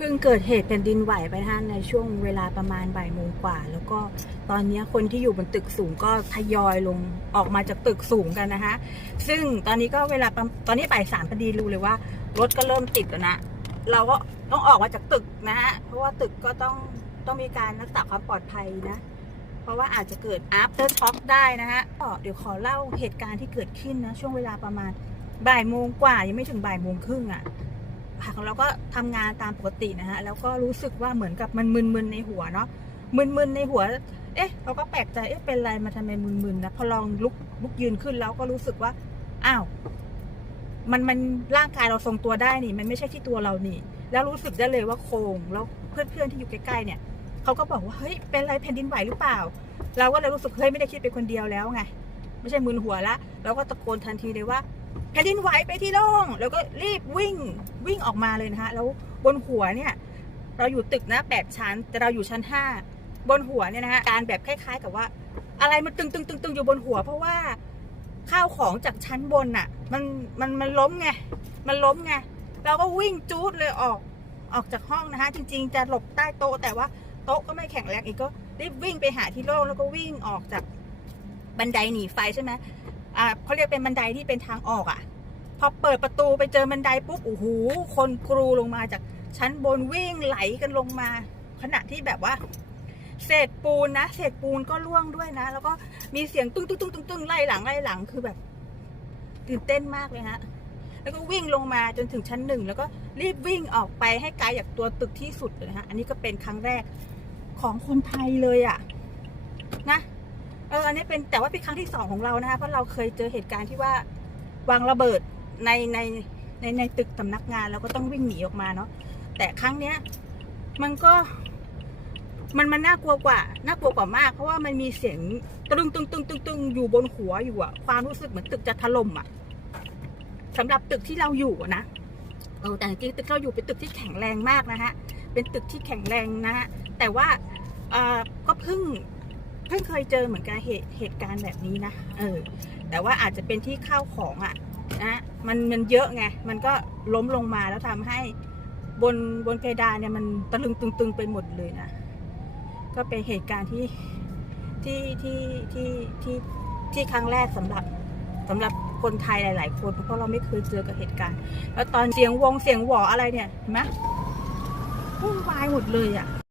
เพิ่งเกิดเหตุแผ่นดินไหวไปท่านในช่วงเวลาประมาณบ่ายโมงกว่า แล้วก็ตอนนี้คนที่อยู่บนตึกสูงก็ทยอยลงออกมาจากตึกสูงกันนะคะ ซึ่งตอนนี้ก็เวลาตอนนี้บ่ายสามพอดีรู้เลยว่ารถก็เริ่มติดแล้วนะ เราก็ต้องออกมาจากตึกนะฮะเพราะว่าตึกก็ต้องต้องมีการรักษาความปลอดภัยนะ เพราะว่าอาจจะเกิด after shock ได้นะฮะก็เดี๋ยวขอเล่าเหตุการณ์ที่เกิดขึ้นนะช่วงเวลาประมาณบ่ายโมงกว่ายังไม่ถึงบ่ายโมงครึ่งอะ่ะ ของเราก็ทำงานตามปกตินะฮะแล้วก็รู้สึกว่าเหมือนกับมันมึนๆในหัวเนาะมึนๆในหัว เอ๊ะ เราก็แปลกใจเอ๊ะเป็นไรมาทำไมมึนๆนะพอลองลุกลุกยืนขึ้นแล้วก็รู้สึกว่าอ้าวมันมันร่างกายเราทรงตัวได้นี่ มันไม่ใช่ที่ตัวเรานี่ แล้วรู้สึกได้เลยว่าโครงแล้วเพื่อนๆที่อยู่ใกล้ๆเนี่ยเขาก็บอกว่าเฮ้ยเป็นไรแผ่นดินไหวหรือเปล่า เราก็เลยรู้สึกเฮ้ยไม่ได้คิดเป็นคนเดียวแล้วไงไม่ใช่มึนหัวละเราก็ตะโกนทันทีเลยว่า แผ่นดินไหวไปที่โล่งแล้วก็รีบวิ่งวิ่งออกมาเลยนะคะแล้วบนหัวเนี่ยเราอยู่ตึกนะแปดชั้น แต่เราอยู่ชั้นห้าบนหัวเนี่ยนะฮะการแบบคล้าย ๆ กับว่า อะไรมันตึงตึงตึงตึงอยู่บนหัว เพราะว่าข้าวของจากชั้นบนน่ะ มันมันมันล้มไงมันล้มไงเราก็วิ่งจูดเลยออกออกจากห้องนะคะ จริง ๆ จะหลบใต้โต๊ะแต่ว่าโต๊ะก็ไม่แข็งแรงอีกก็รีบวิ่งไปหาที่โล่งแล้วก็วิ่งออกจากบันไดหนีไฟใช่ไหม อ่าเขาเรียกเป็นบันไดที่เป็นทางออกอะ่ะ พอเปิดประตูไปเจอบันไดปุ๊บโอ้โหคนกรูลงมาจากชั้นบนวิ่งไหลกันลงมา ขณะที่แบบว่า เศษปูนนะเศษปูนก็ร่วงด้วยนะ แล้วก็มีเสียงตุ้งตุ้งตุ้งตุ้งตุ้งไล่หลังไล่หลังคือแบบตื่นเต้นมากเลยฮะแล้วก็วิ่งลงมาจนถึงชั้นหนึ่งแล้วก็รีบวิ่งออกไปให้ไกลจากตัวตึกที่สุดเลยฮะอันนี้ก็เป็นครั้งแรกของคนไทยเลยอะ่ะ นะ เอออันนี้เป็นแต่ว่าเป็นครั้งที่สองของเรานะคะเพราะเราเคยเจอเหตุการณ์ที่ว่าวางระเบิดในในในในตึกสำนักงานแล้วก็ต้องวิ่งหนีออกมาเนาะแต่ครั้งเนี้ยมันก็ มันมันน่ากลัวกว่าน่ากลัวกว่ามาก เพราะว่ามันมีเสียงตึงตึงตึงตึงตึงอยู่บนหัวอยู่อะความรู้สึกเหมือนตึกจะถล่มอะสำหรับตึกที่เราอยู่นะเออแต่จริงตึกเราอยู่เป็นตึกที่แข็งแรงมากนะฮะเป็นตึกที่แข็งแรงนะฮะแต่ว่าเออก็เพิ่ง เพิ่งเคยเจอเหมือนกันเหตุเหตุการณ์แบบนี้นะเออแต่ว่าอาจจะเป็นที่ข้าวของอะ่ะนะมันมันเยอะไงมันก็ล้มลงมาแล้วทำให้บนบนเพดานเนี่ยมันตะลึงตึงๆไปหมดเลยนะก็เป็นเหตุการณ์ที่ที่ที่ที่ที่ที่ครั้งแรกสำหรับสำหรับคนไทยหลาย ๆ คนเพราะเราไม่เคยเจอกับเหตุการณ์ แล้วตอนเสียงวงเสียงหวออะไรเนี่ยเห็นไหมวุ่นวายหมดเลยอะ่ะ